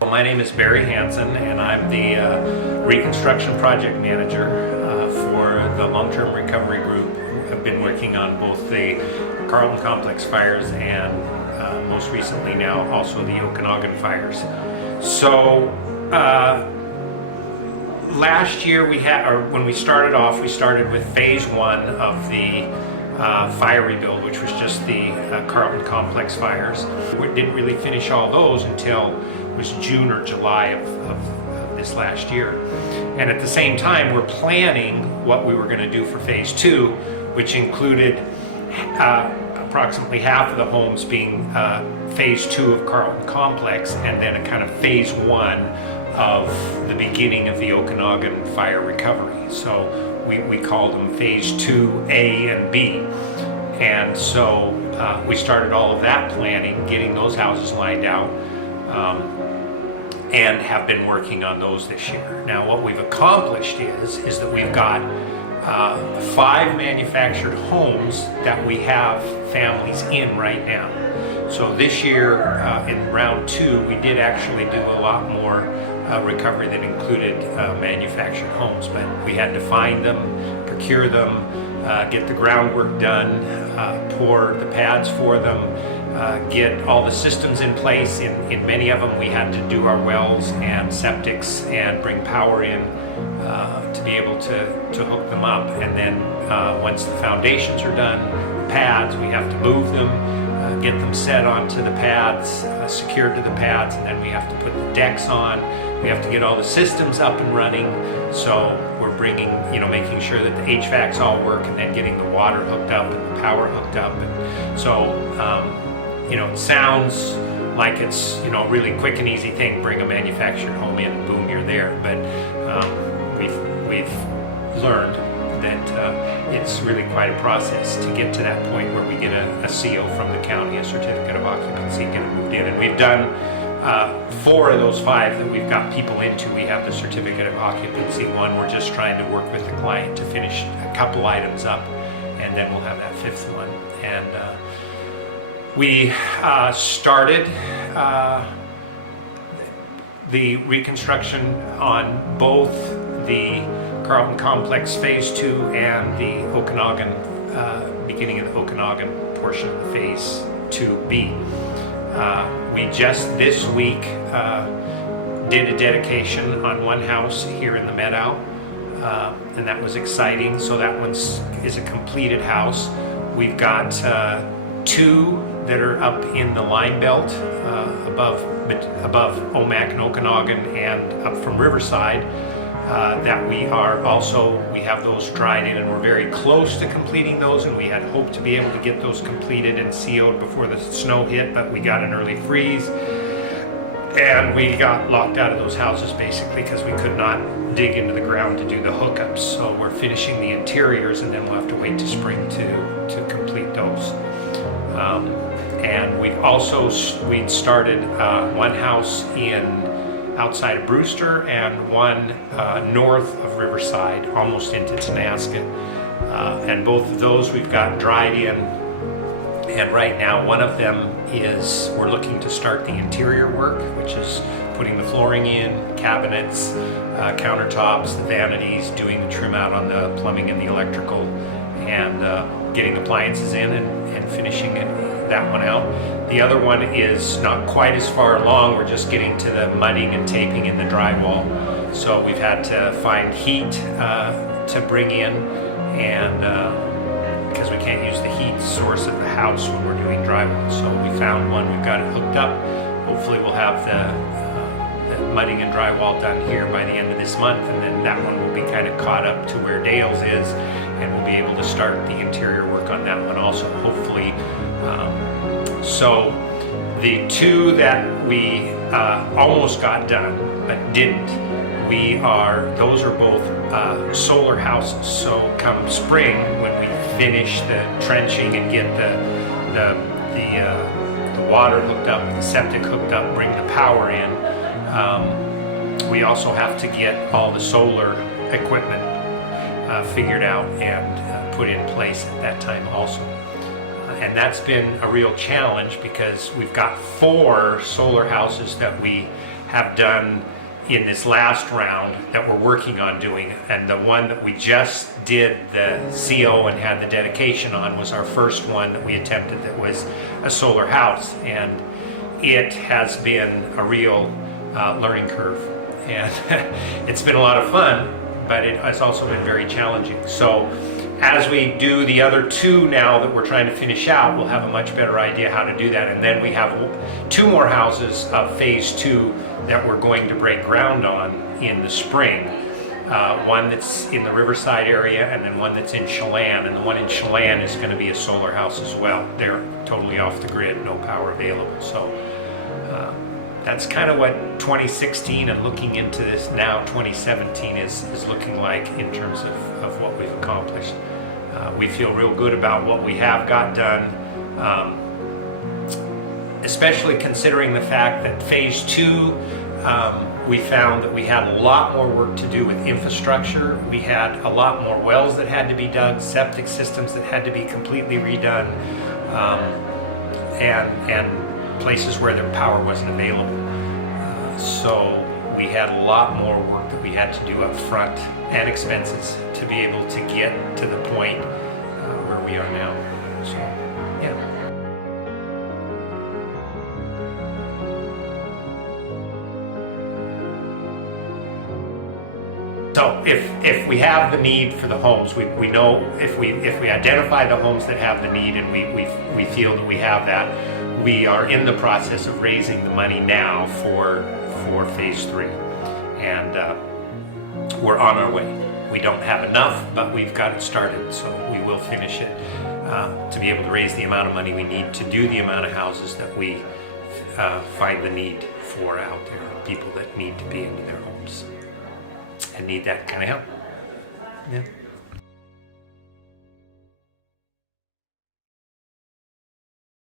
My name is Barry Hansen, and I'm the Reconstruction Project Manager for the Long-Term Recovery Group. I've been working on both the Carlton Complex fires and most recently now also the Okanagan fires. So last year when we started off, we started with phase one of the fire rebuild, which was just the Carlton Complex fires. We didn't really finish all those until it was June or July of this last year. And at the same time, we're planning what we were going to do for phase two, which included approximately half of the homes being phase two of Carlton Complex, and then a kind of phase one of the beginning of the Okanagan fire recovery. So we called them phase 2A and B. And so we started all of that planning, getting those houses lined out, and have been working on those this year. Now what we've accomplished is that we've got 5 manufactured homes that we have families in right now. So this year in round 2, we did actually do a lot more recovery that included manufactured homes, but we had to find them, procure them, get the groundwork done, pour the pads for them, get all the systems in place. In many of them we had to do our wells and septics and bring power in to be able to hook them up. And then once the foundations are done, the pads, we have to move them, get them set onto the pads, secured to the pads, and then we have to put the decks on. We have to get all the systems up and running. So we're bringing, making sure that the HVACs all work, and then getting the water hooked up and the power hooked up. And so, it sounds like it's, a really quick and easy thing. Bring a manufactured home in and boom, you're there. But we've learned that it's really quite a process to get to that point where we get a CO from the county, a certificate of occupancy, get it moved in. And we've done 4 of those 5 that we've got people into. We have the certificate of occupancy one. We're just trying to work with the client to finish a couple items up, and then we'll have that 5th one. And we started the reconstruction on both the Carlton Complex Phase 2 and the Okanagan, beginning of the Okanagan portion of the Phase 2B. We just this week did a dedication on one house here in the Meadow, and that was exciting. So that one is a completed house. We've got 2 that are up in the line belt above Omak and Okanagan, and up from Riverside. That we have those dried in, and we're very close to completing those, and we had hoped to be able to get those completed and CO'd before the snow hit, but we got an early freeze and we got locked out of those houses basically because we could not dig into the ground to do the hookups. So we're finishing the interiors, and then we'll have to wait to spring to complete those. And we'd started one house outside of Brewster and one north of Riverside, almost into Tonasket. And both of those we've got dried in. And right now one of them we're looking to start the interior work, which is putting the flooring in, cabinets, countertops, the vanities, doing the trim out on the plumbing and the electrical, and getting appliances in and finishing that one out. The other one is not quite as far along. We're just getting to the mudding and taping in the drywall. So we've had to find heat to bring in, and because we can't use the heat source of the house when we're doing drywall. So we found one, we've got it hooked up. Hopefully we'll have the mudding and drywall done here by the end of this month, and then that one will be kind of caught up to where Dale's is, and we'll be able to start the interior work on that one also, hopefully. So the 2 that we almost got done but didn't, those are both solar houses. So come spring, when we finish the trenching and get the water hooked up, the septic hooked up, bring the power in, we also have to get all the solar equipment figured out and put in place at that time also. And that's been a real challenge because we've got 4 solar houses that we have done in this last round that we're working on doing, and the one that we just did the CO and had the dedication on was our first one that we attempted that was a solar house, and it has been a real learning curve, and it's been a lot of fun, but it has also been very challenging. So as we do the other two now that we're trying to finish out, we'll have a much better idea how to do that, and then we have 2 more houses of phase 2 that we're going to break ground on in the spring. One that's in the Riverside area, and then one that's in Chelan, and the one in Chelan is going to be a solar house as well. They're totally off the grid, no power available. So that's kind of what 2016 and looking into this now 2017 is looking like in terms of what we've accomplished. We feel real good about what we have got done, especially considering the fact that phase 2, we found that we had a lot more work to do with infrastructure. We had a lot more wells that had to be dug, septic systems that had to be completely redone, and places where the power wasn't available. So we had a lot more work that we had to do up front and expenses to be able to get to the point where we are now. So, yeah. So if we have the need for the homes, we know if we identify the homes that have the need, and we feel that we have that, we are in the process of raising the money now for phase 3, and we're on our way. We don't have enough, but we've got it started, so we will finish it to be able to raise the amount of money we need to do the amount of houses that we find the need for out there, people that need to be into their homes and need that kind of help. Yeah.